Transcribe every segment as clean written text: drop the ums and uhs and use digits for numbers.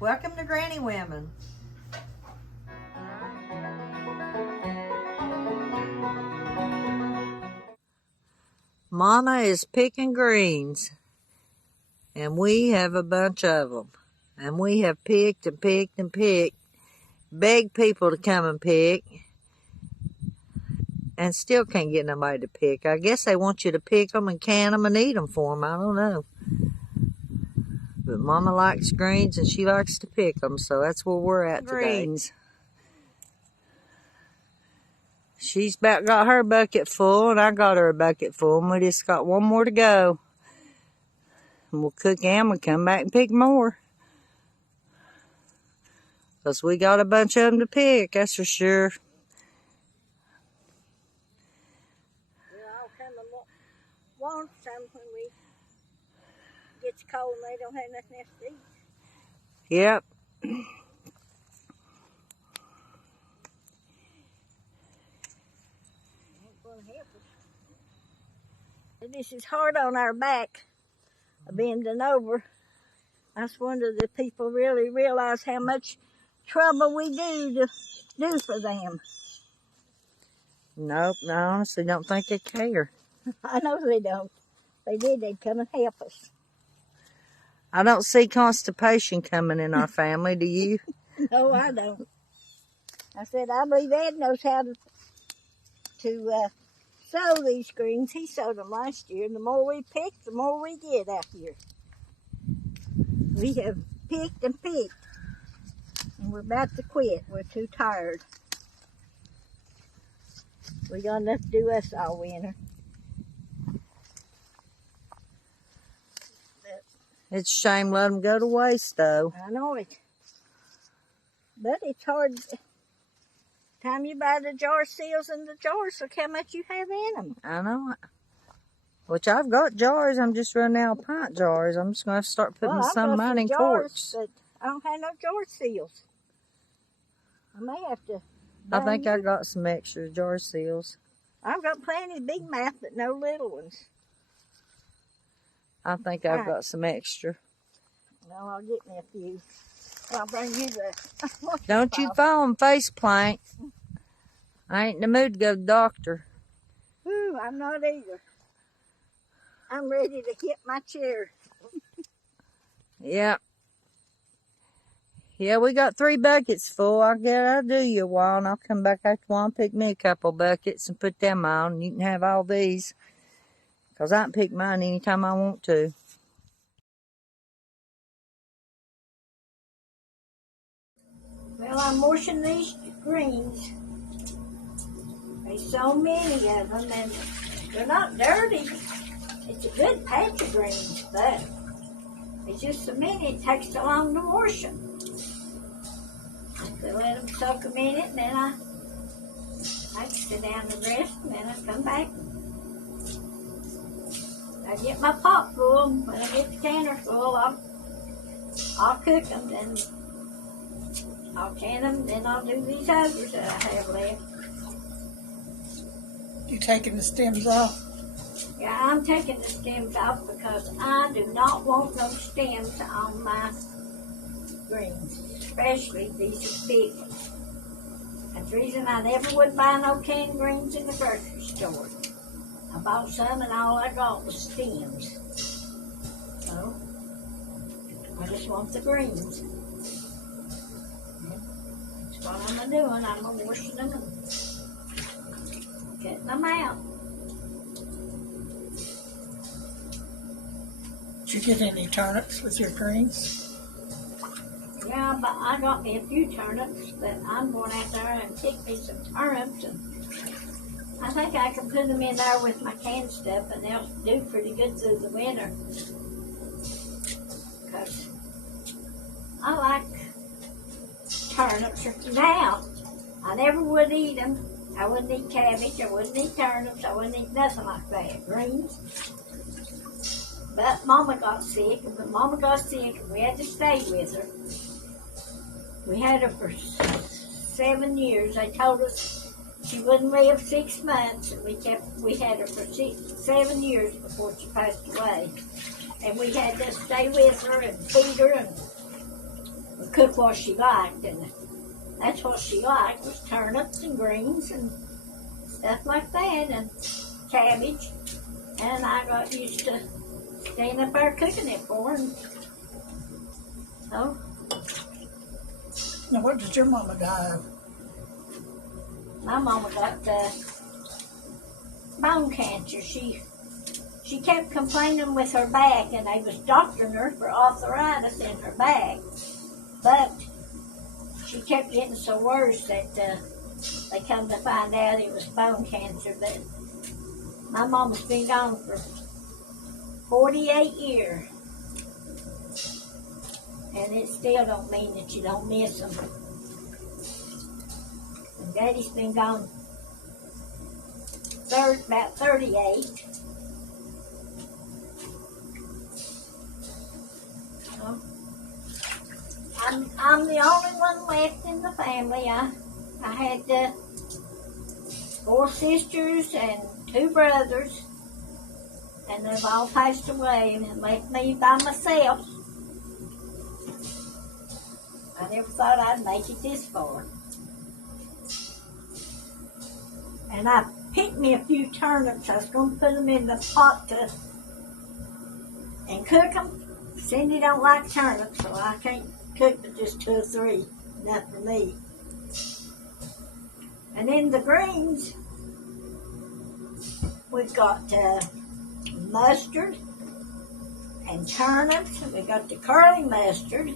Welcome to Granny Women. Mama is picking greens, and we have a bunch of them. And we have picked and picked and picked, begged people to come and pick, and still can't get nobody to pick. I guess they want you to pick them and can them and eat them for them. I don't know. But Mama likes greens and she likes to pick them, so that's where we're at today. Greens. She's about got her bucket full, and I got her a bucket full, and we just got one more to go. And we'll cook them and come back and pick more. Because we got a bunch of them to pick, that's for sure. We'll all come and want some when we gets cold and they don't have nothing else to eat. Yep. This is hard on our back, bending over. I just wonder if people really realize how much trouble we do for them. Nope, I honestly don't think they care. I know they don't. If they did, they'd come and help us. I don't see constipation coming in our family, do you? No, I don't. I said, I believe Ed knows how to sow these greens. He sowed them last year, and the more we pick, the more we get out here. We have picked and picked, and we're about to quit. We're too tired. We got enough to do us all winter. It's a shame let them go to waste, though. I know it. But it's hard. Time you buy the jar seals in the jars, look how much you have in them. I know it. Which I've got jars. I'm just running out of pint jars. I'm just going to have to start putting some of mine in quarts. But I don't have no jar seals. I may have to. I think I got some extra jar seals. I've got plenty of big mouth, but no little ones. I think I've got some extra. No, I'll get me a few. I'll bring you the. Don't you fall and face plant. I ain't in the mood to go to the doctor. Ooh, I'm not either. I'm ready to hit my chair. Yep. Yeah, we got 3 buckets full. I'll do you a while, and I'll come back after a while and pick me a couple buckets and put them on. You can have all these. Because I can pick mine anytime I want to. Well, I'm washing these greens. There's so many of them, and they're not dirty. It's a good patch of greens, but it's just so many, it takes so long to wash them. So let them soak a minute, and then I sit down and rest, and then I come back. I get my pot full. When I get the canner full, I'll cook them, then I'll can them, then I'll do these others that I have left. You taking the stems off? Yeah, I'm taking the stems off because I do not want no stems on my greens, especially these are big ones. That's the reason I never would buy no canned greens in the grocery store. I bought some and all I got was stems. So, I just want the greens. That's what I'm doing. I'm washing them and getting them out. Did you get any turnips with your greens? Yeah, but I got me a few turnips, but I'm going out there and pick me some turnips and I think I can put them in there with my canned stuff, and they'll do pretty good through the winter. Because I like turnips. Now, I never would eat them. I wouldn't eat cabbage. I wouldn't eat turnips. I wouldn't eat nothing like that. Greens. But Mama got sick, and when Mama got sick, we had to stay with her. We had her for 7 years. They told us she wouldn't live 6 months, and we had her for 7 years before she passed away. And we had to stay with her and feed her and cook what she liked, and that's what she liked, was turnips and greens and stuff like that, and cabbage. And I got used to staying up there cooking it for her. So, Now, what did your mama die of? my mama got bone cancer. She kept complaining with her back, and they was doctoring her for arthritis in her back. But she kept getting so worse that they come to find out it was bone cancer. But my mama's been gone for 48 years. And it still don't mean that you don't miss them. And Daddy's been gone about 38. So, I'm the only one left in the family. I had 4 sisters and 2 brothers, and they've all passed away and left me by myself. I never thought I'd make it this far. And I picked me a few turnips. I was going to put them in the pot and cook them. Cindy don't like turnips, so I can't cook but just 2 or 3. Not for me. And then the greens, we've got mustard and turnips, and we've got the curly mustard,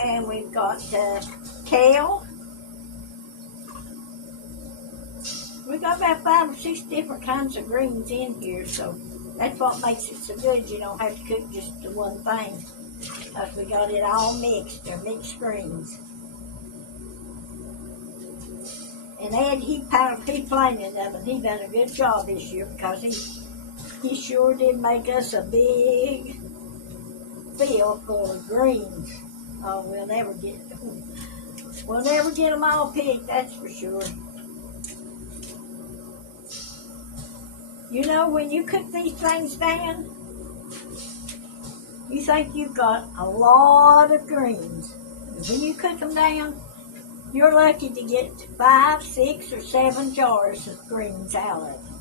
and we've got kale. We've got about 5 or 6 different kinds of greens in here, so that's what makes it so good. You don't have to cook just the one thing, because we got it all mixed. They're mixed greens. And Ed, he planted them, and he done a good job this year, because he sure did make us a big field full of greens. Oh, we'll never get them all picked, that's for sure. You know, when you cook these things down, you think you've got a lot of greens. And when you cook them down, you're lucky to get 5, 6, or 7 jars of greens out of them.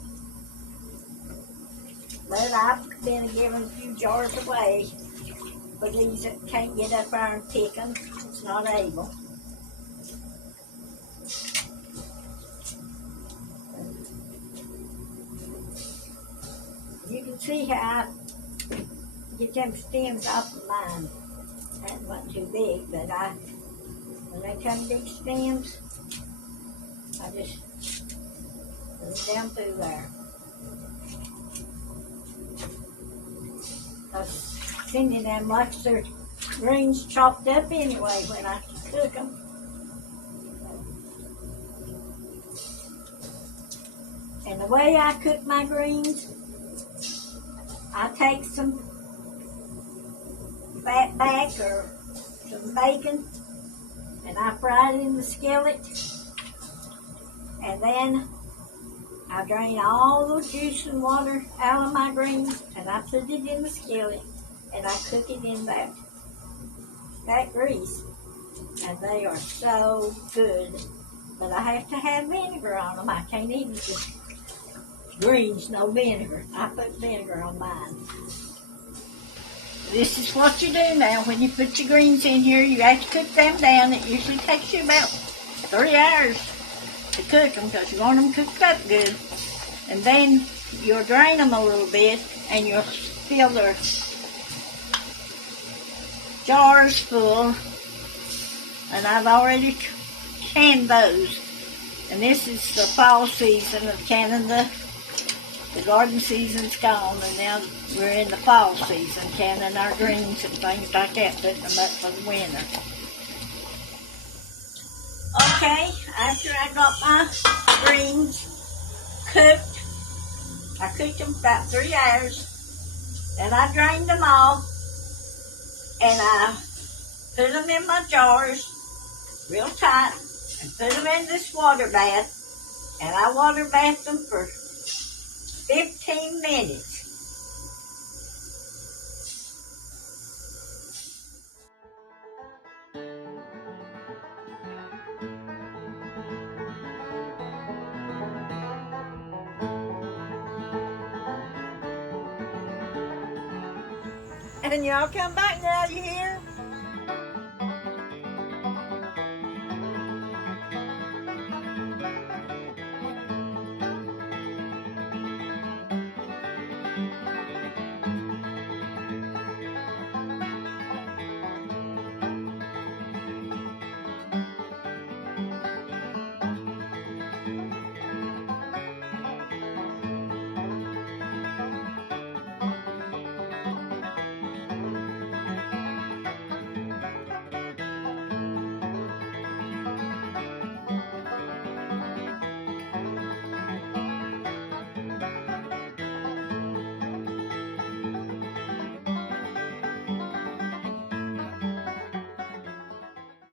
But I've been giving a few jars away for these that can't get up there and pick them. It's not able. You can see how I get them stems off of mine. That wasn't too big, but when they come big stems, I just put them down through there. Because Cindy and them likes their greens chopped up anyway when I cook them. And the way I cook my greens, I take some fat back or some bacon, and I fry it in the skillet, and then I drain all the juice and water out of my greens, and I put it in the skillet, and I cook it in that grease, and they are so good. But I have to have vinegar on them. I can't eat just greens, no vinegar. I put vinegar on mine. This is what you do now. When you put your greens in here, you have to cook them down. It usually takes you about 3 hours to cook them, because you want them cooked up good. And then you'll drain them a little bit, and you'll fill their jars full. And I've already canned those. And this is the fall season of Canada. The garden season's gone, and now we're in the fall season, canning our greens and things like that, putting them up for the winter. Okay, after I got my greens cooked, I cooked them for about 3 hours. Then I drained them off, and I put them in my jars real tight, and put them in this water bath, and I water bathed them for 15 minutes. And y'all come back now, you hear?